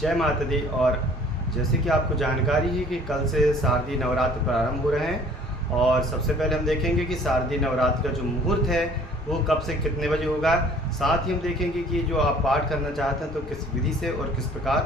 जय माता दी। और जैसे कि आपको जानकारी है कि कल से शारदीय नवरात्र प्रारंभ हो रहे हैं और सबसे पहले हम देखेंगे कि शारदीय नवरात्र का जो मुहूर्त है वो कब से कितने बजे होगा। साथ ही हम देखेंगे कि जो आप पाठ करना चाहते हैं तो किस विधि से और किस प्रकार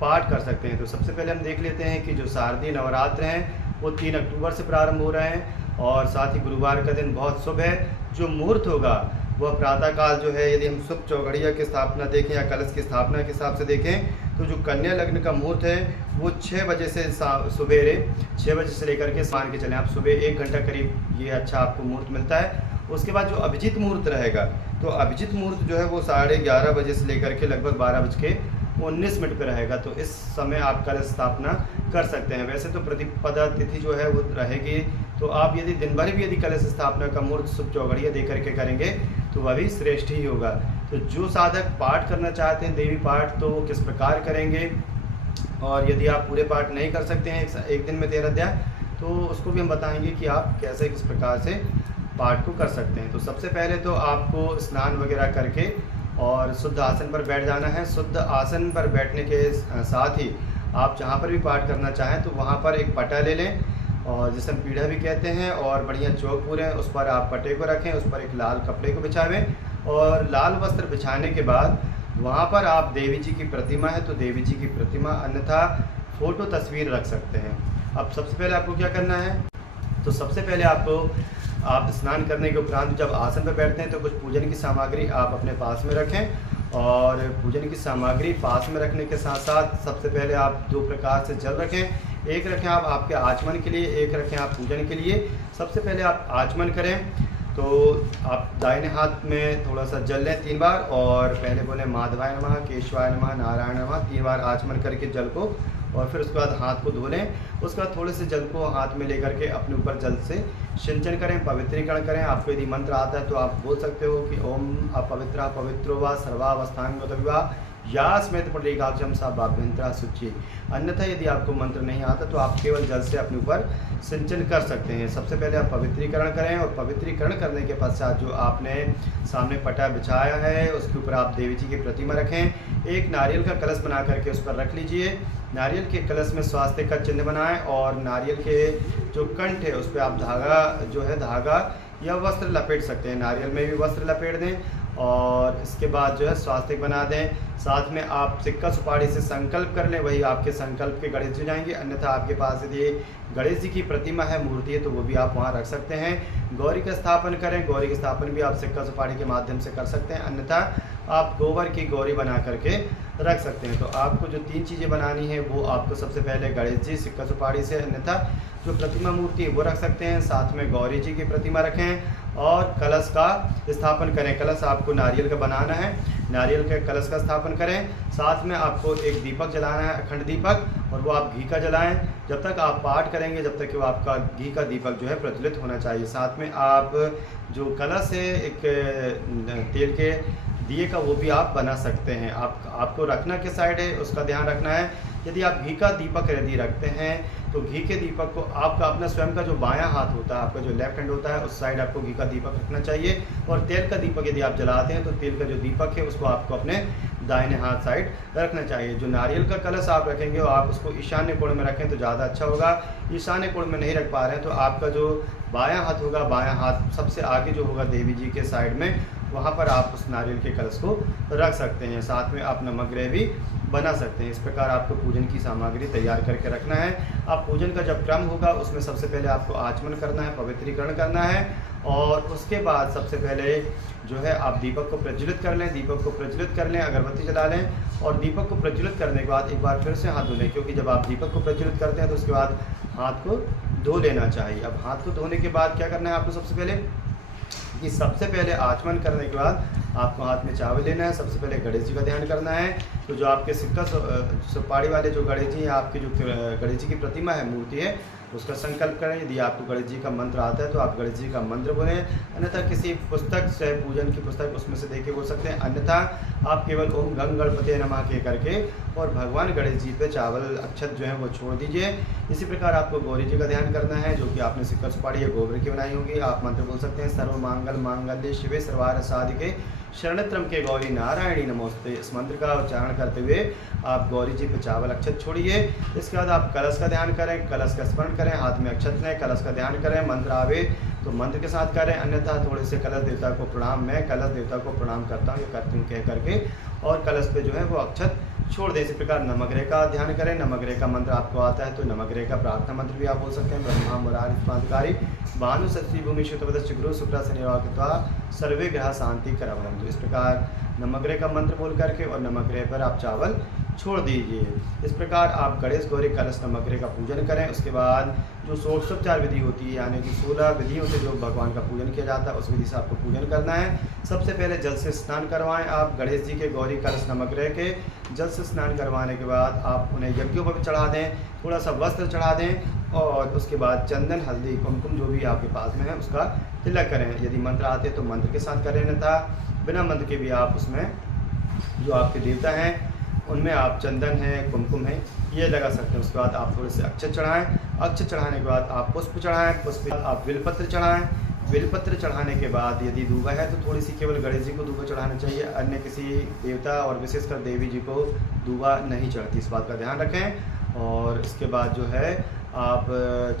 पाठ कर सकते हैं। तो सबसे पहले हम देख लेते हैं कि जो शारदीय नवरात्र हैं वो 3 अक्टूबर से प्रारंभ हो रहे हैं और साथ ही गुरुवार का दिन बहुत शुभ है। जो मुहूर्त होगा वह प्रातःकाल जो है, यदि हम शुभ चौघड़िया की स्थापना देखें या कलश की स्थापना के हिसाब से देखें तो जो कन्या लग्न का मुहूर्त है वो 6 बजे से सवेरे 6 बजे से लेकर के मान के चलें आप सुबह 1 घंटा करीब ये अच्छा आपको मुहूर्त मिलता है। उसके बाद जो अभिजीत मुहूर्त रहेगा तो अभिजीत मुहूर्त जो है वो 11:30 बजे से लेकर के लगभग 12:19 पे रहेगा। तो इस समय आप कलश स्थापना कर सकते हैं। वैसे तो प्रतिपदा तिथि जो है वो रहेगी, तो आप यदि दिन भर भी यदि कलश स्थापना का मुहूर्त शुभ चौघड़िया दे करके करेंगे तो वह भी श्रेष्ठ ही होगा। तो जो साधक पाठ करना चाहते हैं देवी पाठ तो वो किस प्रकार करेंगे, और यदि आप पूरे पाठ नहीं कर सकते हैं एक दिन में 13 अध्याय तो उसको भी हम बताएंगे कि आप कैसे किस प्रकार से पाठ को कर सकते हैं। तो सबसे पहले तो आपको स्नान वगैरह करके और शुद्ध आसन पर बैठ जाना है। शुद्ध आसन पर बैठने के साथ ही आप जहाँ पर भी पाठ करना चाहें तो वहाँ पर एक पटा ले लें और जिसे हम पीढ़ा भी कहते हैं, और बढ़िया चौक पूरे उस पर आप पटे को रखें, उस पर एक लाल कपड़े को बिछावें और लाल वस्त्र बिछाने के बाद वहाँ पर आप देवी जी की प्रतिमा है तो देवी जी की प्रतिमा अन्यथा फ़ोटो तस्वीर रख सकते हैं। अब सबसे पहले आपको क्या करना है, तो सबसे पहले आप स्नान करने के उपरांत जब आसन पर बैठते हैं तो कुछ पूजन की सामग्री आप अपने पास में रखें, और पूजन की सामग्री पास में रखने के साथ साथ सबसे पहले आप 2 प्रकार से जल रखें। एक रखें आप आपके आचमन के लिए, एक रखें आप पूजन के लिए। सबसे पहले आप आचमन करें तो आप दाहिने हाथ में थोड़ा सा जल लें 3 बार और पहले बोलें माधवाय नमः, केशवाय नमः, नारायण नमः 3 बार आचमन करके जल को, और फिर उसके बाद हाथ को धो लें। उसके बाद थोड़े से जल को हाथ में लेकर के अपने ऊपर जल से सिंचन करें, पवित्रीकरण करें। आपको यदि मंत्र आता है तो आप बोल सकते हो कि ओम अपवित्रा पवित्रो वा सर्वावस्थांगतविवा या स्मृत पटेकाक्षम सा भाभ्यंतरा शुचि। अन्यथा यदि आपको मंत्र नहीं आता तो आप केवल जल से अपने ऊपर सिंचन कर सकते हैं। सबसे पहले आप पवित्रीकरण करें और पवित्रीकरण करने के पश्चात जो आपने सामने पटा बिछाया है उसके ऊपर आप देवी जी की प्रतिमा रखें। एक नारियल का कलश बना करके उस पर रख लीजिए। नारियल के कलश में स्वास्तिक का चिन्ह बनाएं और नारियल के जो कंठ है उस पर आप धागा या वस्त्र लपेट सकते हैं। नारियल में भी वस्त्र लपेट दें और इसके बाद जो है स्वास्तिक बना दें। साथ में आप सिक्का सुपारी से संकल्प कर लें, वही आपके संकल्प के गणेश जी जाएंगे। अन्यथा आपके पास यदि गणेश जी की प्रतिमा है, मूर्ति है, तो वो भी आप वहाँ रख सकते हैं। गौरी का स्थापन करें, गौरी का स्थापन भी आप सिक्का सुपारी के माध्यम से कर सकते हैं। अन्यथा आप गोबर की गौरी बना करके रख सकते हैं। तो आपको जो 3 चीज़ें बनानी है वो आपको सबसे पहले गणेश जी सिक्का सुपारी से, अन्यथा जो प्रतिमा मूर्ति है वो रख सकते हैं। साथ में गौरी जी की प्रतिमा रखें और कलश का स्थापन करें। कलश आपको नारियल का बनाना है, नारियल के कलश का स्थापन करें। साथ में आपको एक दीपक जलाना है, अखंड दीपक, और वो आप घी का जलाएं। जब तक आप पाठ करेंगे जब तक कि वो आपका घी का दीपक जो है प्रज्वलित होना चाहिए। साथ में आप जो कलश है एक तेल के दिए का वो भी आप बना सकते हैं। आपको रखना किस साइड है उसका ध्यान रखना है। यदि आप घी का दीपक यदि रखते हैं तो घी के दीपक को आपका अपना स्वयं का जो बायां हाथ होता है, आपका जो लेफ्ट हैंड होता है, उस साइड आपको घी का दीपक रखना चाहिए। और तेल का दीपक यदि आप जलाते हैं तो तेल का जो दीपक है उसको आपको अपने दाहिने हाथ साइड रखना चाहिए। जो नारियल का कलश आप रखेंगे और आप उसको ईशान्य कोण में रखें तो ज़्यादा अच्छा होगा। ईशान्य कोण में नहीं रख पा रहे हैं तो आपका जो बायां हाथ होगा, बायां हाथ सबसे आगे जो होगा देवी जी के साइड में, वहाँ पर आप उस नारियल के कलश को रख सकते हैं। साथ में आप नवग्रह भी बना सकते हैं। इस प्रकार आपको पूजन की सामग्री तैयार करके रखना है। आप पूजन का जब क्रम होगा उसमें सबसे पहले आपको आचमन करना है, पवित्रीकरण करना है, और उसके बाद सबसे पहले जो है आप दीपक को प्रज्वलित कर लें। दीपक को प्रज्वलित कर लें, अगरबत्ती जला लें, और दीपक को प्रज्वलित करने के बाद एक बार फिर से हाथ धो लें, क्योंकि जब आप दीपक को प्रज्वलित करते हैं तो उसके बाद हाथ को धो लेना चाहिए। अब हाथ को धोने के बाद क्या करना है आपको, सबसे पहले आचमन करने के बाद आपको हाथ में चावल लेना है। सबसे पहले गणेश जी का ध्यान करना है। तो जो आपके सिक्का सुपारी वाले जो गणेश जी या आपकी जो गणेश जी की प्रतिमा है, मूर्ति है, उसका संकल्प करें। यदि आपको गणेश जी का मंत्र आता है तो आप गणेश जी का मंत्र बोलें, अन्यथा किसी पुस्तक से, पूजन की पुस्तक उसमें से देख के बोल सकते हैं। अन्यथा आप केवल ओम गंग गणपति नमः के करके और भगवान गणेश जी पे चावल अक्षत जो है वो छोड़ दीजिए। इसी प्रकार आपको गौरी जी का ध्यान करना है, जो कि आपने सिक्कर सुपारी या गोबर की बनाई होगी। आप मंत्र बोल सकते हैं, सर्व मांगल मांगल्ये शिवे सर्वार्थ साधिके शरणत्रम के गौरी नारायणी नमोस्ते। इस मंत्र का उच्चारण करते हुए आप गौरी जी पे चावल अक्षत छोड़िए। इसके बाद आप कलश का ध्यान करें, कलश का स्मरण करें, हाथ में अक्षत लें, कलश का ध्यान करें। मंत्र आवे तो मंत्र के साथ करें, अन्यथा थोड़े से कलश देवता को प्रणाम, मैं कलश देवता को प्रणाम करता हूँ, ये करती हूँ कह करके और कलश पे जो है वो अक्षत छोड़ दें। इसी प्रकार नवग्रह का ध्यान करें। नवग्रह का मंत्र आपको आता है तो नवग्रह का प्रार्थना मंत्र भी आप बोल सकते हैं। ब्रह्मा मुरारी पांचकारी भानु सती भूमि शुतपद गुरु शुक्र शनिवार सर्वे ग्रह शांति करवंतु। इस प्रकार नवग्रह का मंत्र बोल करके और नवग्रह पर आप चावल छोड़ दीजिए। इस प्रकार आप गणेश गौरी कलश नवग्रह का पूजन करें। उसके बाद जो षोडशोपचार विधि होती है, यानी कि 16 विधियों से जो भगवान का पूजन किया जाता है, उस विधि से आपको पूजन करना है। सबसे पहले जल से स्नान करवाएं आप गणेश जी के गौरी कलश नवग्रह के। जल से स्नान करवाने के बाद आप उन्हें यज्ञों पर भी चढ़ा दें, थोड़ा सा वस्त्र चढ़ा दें और उसके बाद चंदन हल्दी कुमकुम जो भी आपके पास में है उसका तिलक करें। यदि मंत्र आते तो मंत्र के साथ करें, अन्यथा बिना मंत्र के भी आप उसमें जो आपके देवता हैं उनमें आप चंदन है कुमकुम है ये लगा सकते हैं। उसके बाद आप थोड़े से अक्षत चढ़ाएं। अक्षत चढ़ाने के बाद आप पुष्प चढ़ाएं। पुष्प आप बिलपत्र चढ़ाएं। बिलपत्र चढ़ाने के बाद यदि दूबा है तो थोड़ी सी केवल गणेश जी को दूबा चढ़ाना चाहिए, अन्य किसी देवता और विशेषकर देवी जी को दूबा नहीं चढ़ती, इस बात का ध्यान रखें। और इसके बाद जो है आप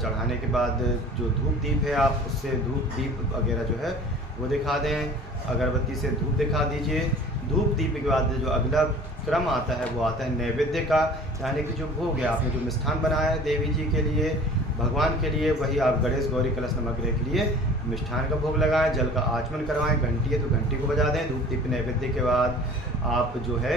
चढ़ाने के बाद जो धूप दीप है आप उससे धूप दीप वगैरह जो है वो दिखा दें, अगरबत्ती से धूप दिखा दीजिए। धूप दीप के बाद जो अगला क्रम आता है वो आता है नैवेद्य का, यानी कि जो भोग है आपने जो मिष्ठान बनाया है देवी जी के लिए भगवान के लिए, वही आप गणेश गौरी कलश नवग्रह के लिए मिष्ठान का भोग लगाएं, जल का आचमन करवाएं, घंटी है तो घंटी को बजा दें। धूप दीप नैवेद्य के बाद आप जो है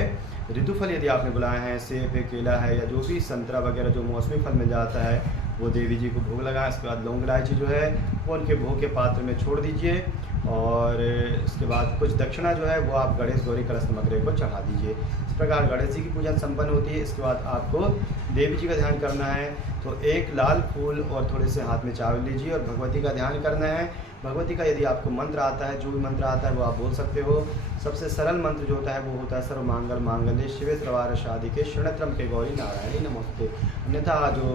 ऋतुफल यदि आपने बुलाए हैं, सेब है, केला है या जो भी संतरा वगैरह जो मौसमी फल मिल जाता है वो देवी जी को भोग लगाएं। इसके बाद लौंग इलायची जो है वो उनके भोग के पात्र में छोड़ दीजिए और इसके बाद कुछ दक्षिणा जो है वो आप गणेश गौरी कलश नवग्रह को चढ़ा दीजिए। इस प्रकार गणेश जी की पूजन संपन्न होती है। इसके बाद आपको देवी जी का ध्यान करना है, तो एक लाल फूल और थोड़े से हाथ में चावल लीजिए और भगवती का ध्यान करना है। भगवती का यदि आपको मंत्र आता है, जो भी मंत्र आता है वो आप बोल सकते हो। सबसे सरल मंत्र जो होता है वो होता है सर्व मांगल मांगल्ये शिवे सर्वार्थ साधिके शरणत्रम के गौरी नारायणी नमोस्ते। अन्यथा जो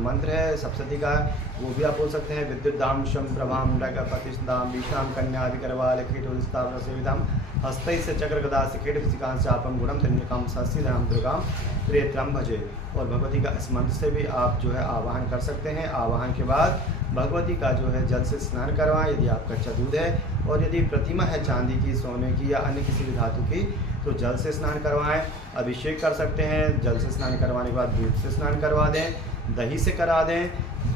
मंत्र है सप्तशती का वो भी आप बोल सकते हैं। विद्युत दाम शम प्रभाम प्रतिष्ठाम विषाम कन्या विकरवाल कीटोस्ताव सेविताम हस्तै से चक्र गदा से खेट विशिकांत चापम गुणम तन्यकाम सस्यधाम दुर्गाम प्रियत्रम भजे। और भगवती का इस मंत्र से भी आप जो है आवाहन कर सकते हैं। आवाहन के बाद भगवती का जो है जल से स्नान करवाएं यदि आप कच्चा दूध है, और यदि प्रतिमा है चांदी की, सोने की या अन्य किसी भी धातु की तो जल से स्नान करवाएं। अभिषेक कर सकते हैं, जल से स्नान करवाने के बाद दूध से स्नान करवा दें, दही से करा दें,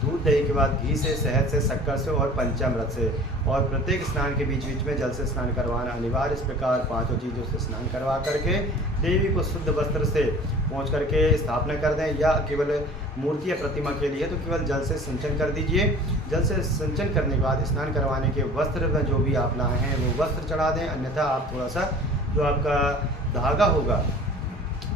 दूध दही के बाद घी से, शहद से, शक्कर से और पंचामृत से। और प्रत्येक स्नान के बीच बीच में जल से स्नान करवाना अनिवार्य। इस प्रकार पांचों चीज़ों से स्नान करवा करके देवी को शुद्ध वस्त्र से पहुँच करके स्थापना कर दें, या केवल मूर्ति या प्रतिमा के लिए तो केवल जल से सिंचन कर दीजिए। जल से सिंचन करने के बाद स्नान करवाने के वस्त्र में जो भी आप लाए हैं वो वस्त्र चढ़ा दें, अन्यथा आप थोड़ा सा जो आपका धागा होगा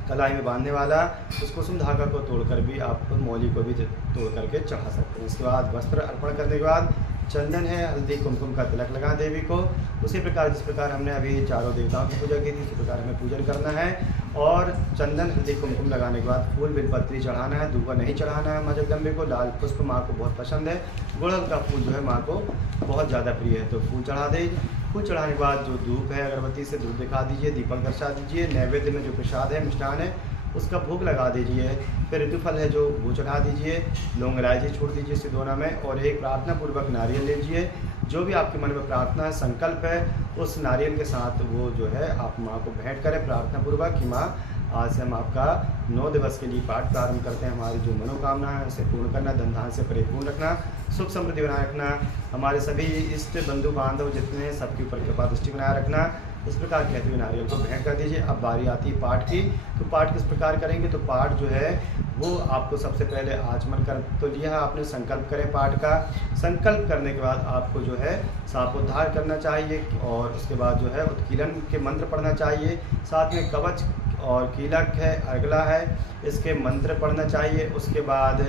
कलाई में बांधने वाला उस कुसुम धागा को तोड़कर भी आप मौली को भी तोड़ करके चढ़ा सकते हैं। इसके बाद वस्त्र अर्पण करने के बाद चंदन है, हल्दी कुमकुम का तिलक लगाएं देवी को। उसी प्रकार जिस प्रकार हमने अभी चारों देवताओं की पूजा की थी उसी प्रकार हमें पूजन करना है। और चंदन हल्दी कुमकुम लगाने के बाद फूल बेलपत्री चढ़ाना है, दूबा नहीं चढ़ाना है। माँ जगदम्बे को लाल पुष्प माँ को बहुत पसंद है, गुड़हल का फूल जो है माँ को बहुत ज़्यादा प्रिय है तो फूल चढ़ा दें। फूल चढ़ाने के बाद जो धूप है अगरबत्ती से धूप दिखा दीजिए, दीपक दर्शा दीजिए। नैवेद्य में जो प्रसाद है मिष्ठान है उसका भोग लगा दीजिए। फिर ऋतुफल है जो वो चढ़ा दीजिए, लौंग इलायची छोड़ दीजिए इस दोनों में, और एक प्रार्थना पूर्वक नारियल लीजिए। जो भी आपके मन में प्रार्थना है संकल्प है उस नारियल के साथ वो जो है आप माँ को भेंट करें प्रार्थना पूर्वक कि माँ आज से हम आपका 9 दिवस के लिए पाठ प्रारंभ करते हैं। हमारी जो मनोकामना है उसे पूर्ण करना, धन धान से परिपूर्ण रखना, सुख समृद्धि बनाए रखना, हमारे सभी इष्ट बंधु बांधव जितने हैं सबके ऊपर कृपा दृष्टि बनाए रखना। इस प्रकार कहते हुए नारियल को भेंट कर दीजिए। अब बारी आती है पाठ की, तो पाठ किस प्रकार करेंगे, तो पाठ जो है वो आपको सबसे पहले आचमन कर तो लिया आपने, संकल्प करें पाठ का। संकल्प करने के बाद आपको जो है शापोद्धार करना चाहिए और उसके बाद जो है उत्कीलन के मंत्र पढ़ना चाहिए। साथ में कवच और कीलक है, अगला है, इसके मंत्र पढ़ना चाहिए। उसके बाद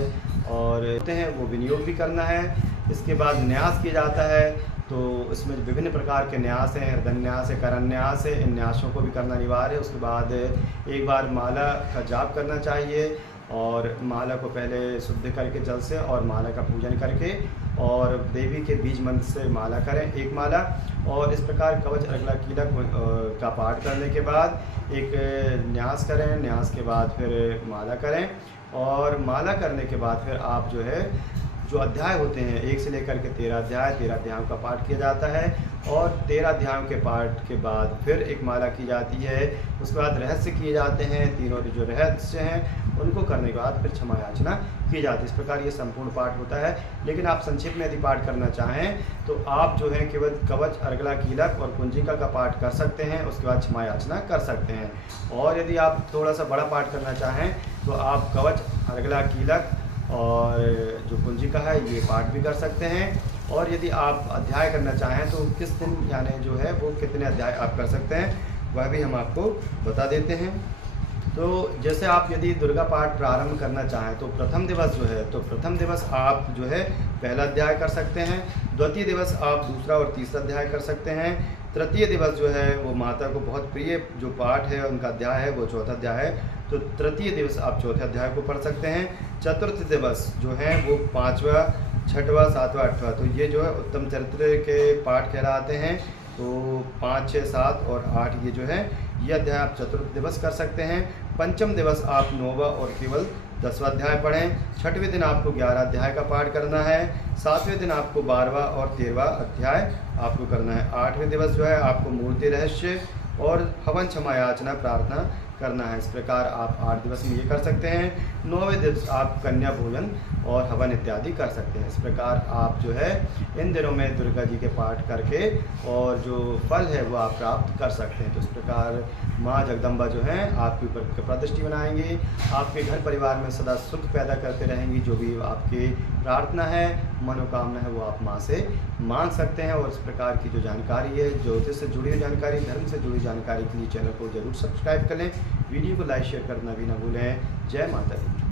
और होते हैं वो विनियोग भी करना है। इसके बाद न्यास किया जाता है। तो इसमें विभिन्न प्रकार के न्यास हैं, हृदय न्यास है, करण न्यास है, इन न्यासों को भी करना अनिवार्य है। उसके बाद एक बार माला का जाप करना चाहिए और माला को पहले शुद्ध करके जल से और माला का पूजन करके और देवी के बीज मंत्र से माला करें, एक माला। और इस प्रकार कवच अर्गला कीलक का पाठ करने के बाद एक न्यास करें, न्यास के बाद फिर माला करें और माला करने के बाद फिर आप जो है जो अध्याय होते हैं 1 से लेकर के 13 अध्यायों का पाठ किया जाता है और 13 अध्यायों के पाठ के बाद फिर एक माला की जाती है। उसके बाद रहस्य किए जाते हैं, तीनों जो रहस्य हैं उनको करने के बाद फिर क्षमा याचना की जाती है। इस प्रकार ये संपूर्ण पाठ होता है। लेकिन आप संक्षिप्त में यदि पाठ करना चाहें तो आप जो है केवल कवच अर्गला कीलक और कुंजिका का पाठ कर सकते हैं, उसके बाद क्षमा याचना कर सकते हैं। और यदि आप थोड़ा सा बड़ा पाठ करना चाहें तो आप कवच अर्गला कीलक और जो कुंजिका है ये पाठ भी कर सकते हैं। और यदि आप अध्याय करना चाहें तो किस दिन यानी जो है वो कितने अध्याय आप कर सकते हैं वह भी हम आपको बता देते हैं। तो जैसे आप यदि दुर्गा पाठ प्रारंभ करना चाहें तो प्रथम दिवस जो है तो प्रथम दिवस आप जो है पहला अध्याय कर सकते हैं, द्वितीय दिवस आप दूसरा और तीसरा अध्याय कर सकते हैं, तृतीय दिवस जो है वो माता को बहुत प्रिय जो पाठ है उनका अध्याय है वो चौथा अध्याय है, तो तृतीय दिवस आप चौथे अध्याय को पढ़ सकते हैं। चतुर्थ दिवस जो है वो 5वां, 6वां, 7वां, 8वां, तो ये जो है उत्तम चरित्र के पाठ कहलाते हैं। तो 5, 6, 7 और 8 ये जो है ये अध्याय आप चतुर्थ दिवस कर सकते हैं। पंचम दिवस आप 9वां और केवल 10वां अध्याय पढ़ें। 6वें दिन आपको 11 अध्याय का पाठ करना है। 7वें दिन आपको 12वां और 13वां अध्याय आपको करना है। 8वें दिवस जो है आपको मूर्ति रहस्य और हवन क्षमा याचना प्रार्थना करना है। इस प्रकार आप 8 दिवस में ये कर सकते हैं। 9वें दिवस आप कन्या भोजन और हवन इत्यादि कर सकते हैं। इस प्रकार आप जो है इन दिनों में दुर्गा जी के पाठ करके और जो फल है वो आप प्राप्त कर सकते हैं। तो इस प्रकार माँ जगदम्बा जो हैं आपके ऊपर कृपा दृष्टि बनाएंगी, आपके घर परिवार में सदा सुख पैदा करते रहेंगी। जो भी आपकी प्रार्थना है, मनोकामना है, वो आप माँ से मांग सकते हैं। और इस प्रकार की जो जानकारी है, ज्योतिष से जुड़ी हुई जानकारी, धर्म से जुड़ी जानकारी के लिए चैनल को जरूर सब्सक्राइब कर लें। वीडियो को लाइक शेयर करना भी ना भूलें। जय माता दी।